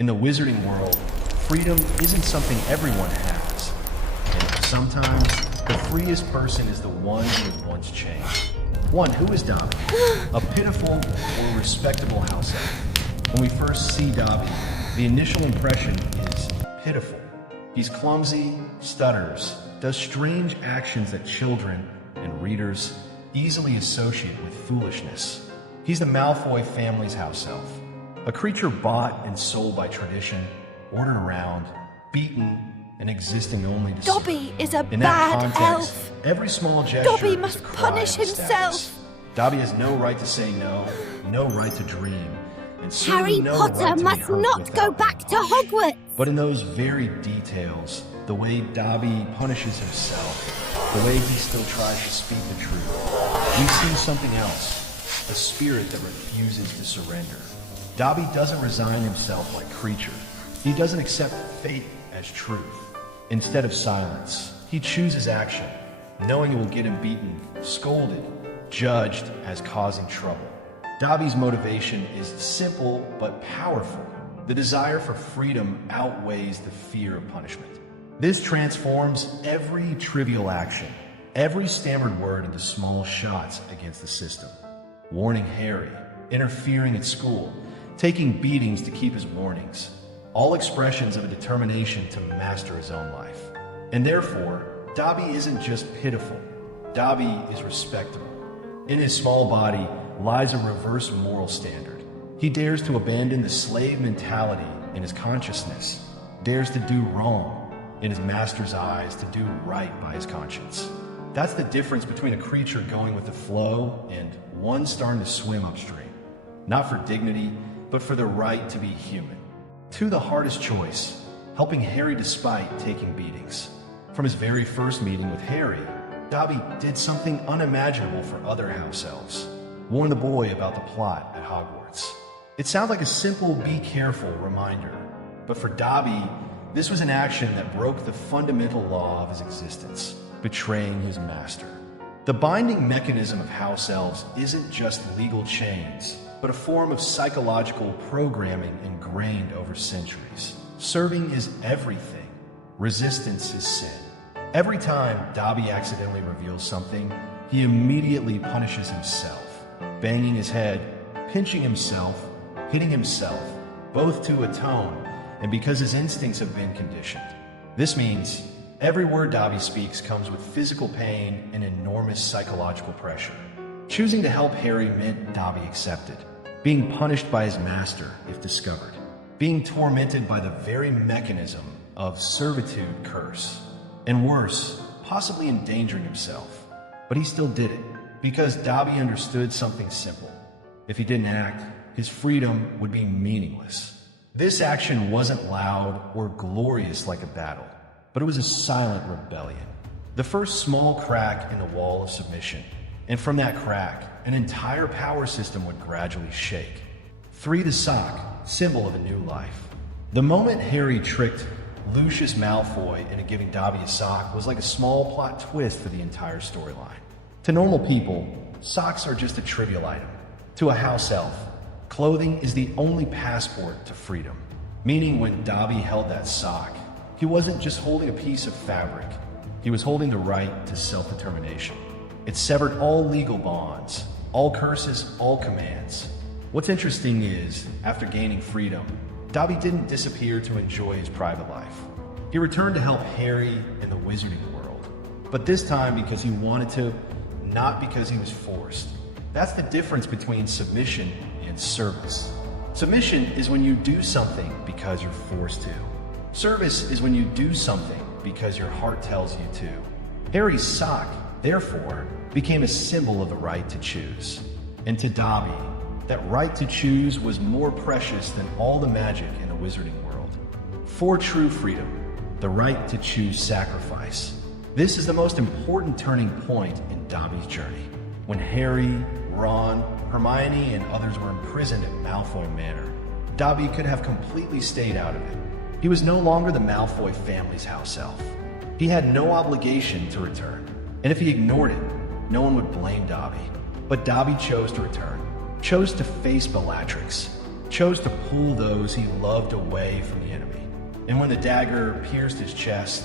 In the wizarding world, freedom isn't something everyone has. And sometimes, the freest person is the one who wants change. One, who is Dobby? A pitiful or respectable house elf. When we first see Dobby, the initial impression is pitiful. He's clumsy, stutters, does strange actions that children and readers easily associate with foolishness. He's the Malfoy family's house elf, a creature bought and sold by tradition, ordered around, beaten, and existing only to Dobby is a In that bad context, elf. every small gesture Dobby is must a cry punish of himself. status. Dobby has no right to say no, no right to dream, and Harry certainly no Potter right to be must hurt not without go being back to punished. Hogwarts. But in those very details, the way Dobby punishes himself, the way he still tries to speak the truth, we see something else, a spirit that refuses to surrender. Dobby doesn't resign himself like Creature. He doesn't accept fate as truth. Instead of silence, he chooses action, knowing it will get him beaten, scolded, judged as causing trouble. Dobby's motivation is simple but powerful. The desire for freedom outweighs the fear of punishment. This transforms every trivial action, every stammered word into small shots against the system. Warning Harry, interfering at school, taking beatings to keep his warnings, all expressions of a determination to master his own life. And therefore, Dobby isn't just pitiful, Dobby is respectable. In his small body lies a reverse moral standard. He dares to abandon the slave mentality in his consciousness, dares to do wrong in his master's eyes, to do right by his conscience. That's the difference between a creature going with the flow and one starting to swim upstream. Not for dignity, but for the right to be human. To the hardest choice, helping Harry despite taking beatings. From his very first meeting with Harry, Dobby did something unimaginable for other house elves. Warn the boy about the plot at Hogwarts. It sounds like a simple be careful reminder, but for Dobby, this was an action that broke the fundamental law of his existence, betraying his master. The binding mechanism of house elves isn't just legal chains, but a form of psychological programming ingrained over centuries. Serving is everything. Resistance is sin. Every time Dobby accidentally reveals something, he immediately punishes himself, banging his head, pinching himself, hitting himself, both to atone and because his instincts have been conditioned. This means every word Dobby speaks comes with physical pain and enormous psychological pressure. Choosing to help Harry meant Dobby accepted, being punished by his master if discovered, being tormented by the very mechanism of servitude curse, and worse, possibly endangering himself. But he still did it, because Dobby understood something simple. If he didn't act, his freedom would be meaningless. This action wasn't loud or glorious like a battle, but it was a silent rebellion. The first small crack in the wall of submission, and from that crack, an entire power system would gradually shake. 3 the sock, symbol of a new life. The moment Harry tricked Lucius Malfoy into giving Dobby a sock was like a small plot twist for the entire storyline. To normal people, socks are just a trivial item. To a house elf, clothing is the only passport to freedom. Meaning when Dobby held that sock, he wasn't just holding a piece of fabric. He was holding the right to self-determination. It severed all legal bonds, all curses, all commands. What's interesting is, after gaining freedom, Dobby didn't disappear to enjoy his private life. He returned to help Harry in the wizarding world. But this time because he wanted to, not because he was forced. That's the difference between submission and service. Submission is when you do something because you're forced to. Service is when you do something because your heart tells you to. Harry's sock, therefore, became a symbol of the right to choose. And to Dobby, that right to choose was more precious than all the magic in the wizarding world. For true freedom, the right to choose sacrifice. This is the most important turning point in Dobby's journey. When Harry, Ron, Hermione, and others were imprisoned at Malfoy Manor, Dobby could have completely stayed out of it. He was no longer the Malfoy family's house elf. He had no obligation to return, and if he ignored it, no one would blame Dobby. But Dobby chose to return, chose to face Bellatrix, chose to pull those he loved away from the enemy. And when the dagger pierced his chest,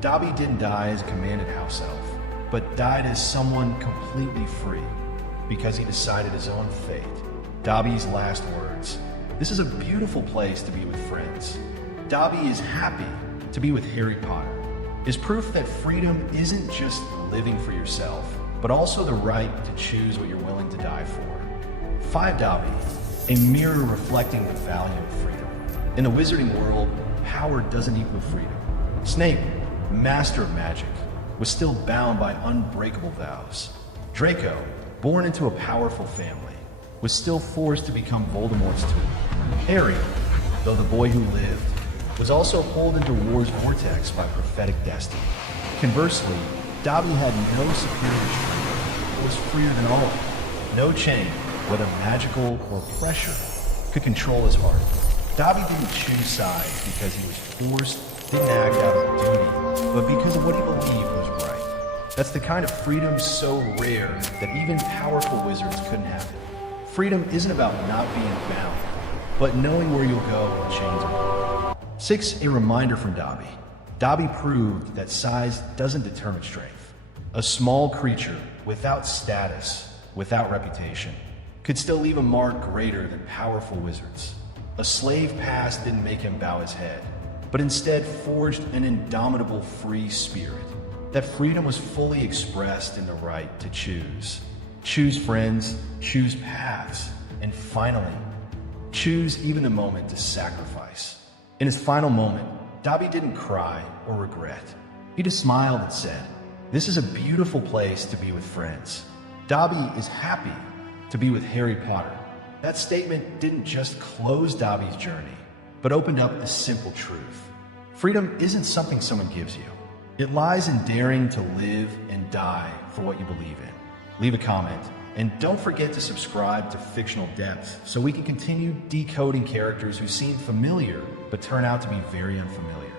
Dobby didn't die as a commanded house elf, but died as someone completely free because he decided his own fate. Dobby's last words: "This is a beautiful place to be with friends." Dobby is happy to be with Harry Potter, is proof that freedom isn't just living for yourself, but also the right to choose what you're willing to die for. 5 Dobby, a mirror reflecting the value of freedom. In the wizarding world, power doesn't equal freedom. Snape, master of magic, was still bound by unbreakable vows. Draco, born into a powerful family, was still forced to become Voldemort's tool. Harry, though the boy who lived, was also pulled into war's vortex by prophetic destiny. Conversely, Dobby had no superior strength, but was freer than all. No chain, whether magical or pressure, could control his heart. Dobby didn't choose sides because he was forced, didn't act out of duty, but because of what he believed was right. That's the kind of freedom so rare that even powerful wizards couldn't have it. Freedom isn't about not being bound, but knowing where you'll go when chains are. 6, a reminder from Dobby. Dobby proved that size doesn't determine strength. A small creature without status, without reputation, could still leave a mark greater than powerful wizards. A slave past didn't make him bow his head, but instead forged an indomitable free spirit. That freedom was fully expressed in the right to choose. Choose friends, choose paths, and finally, choose even the moment to sacrifice. In his final moment, Dobby didn't cry or regret. He just smiled and said, "This is a beautiful place to be with friends." Dobby is happy to be with Harry Potter. That statement didn't just close Dobby's journey, but opened up a simple truth. Freedom isn't something someone gives you. It lies in daring to live and die for what you believe in. Leave a comment, and don't forget to subscribe to Fictional Depth so we can continue decoding characters who seem familiar but turn out to be very unfamiliar.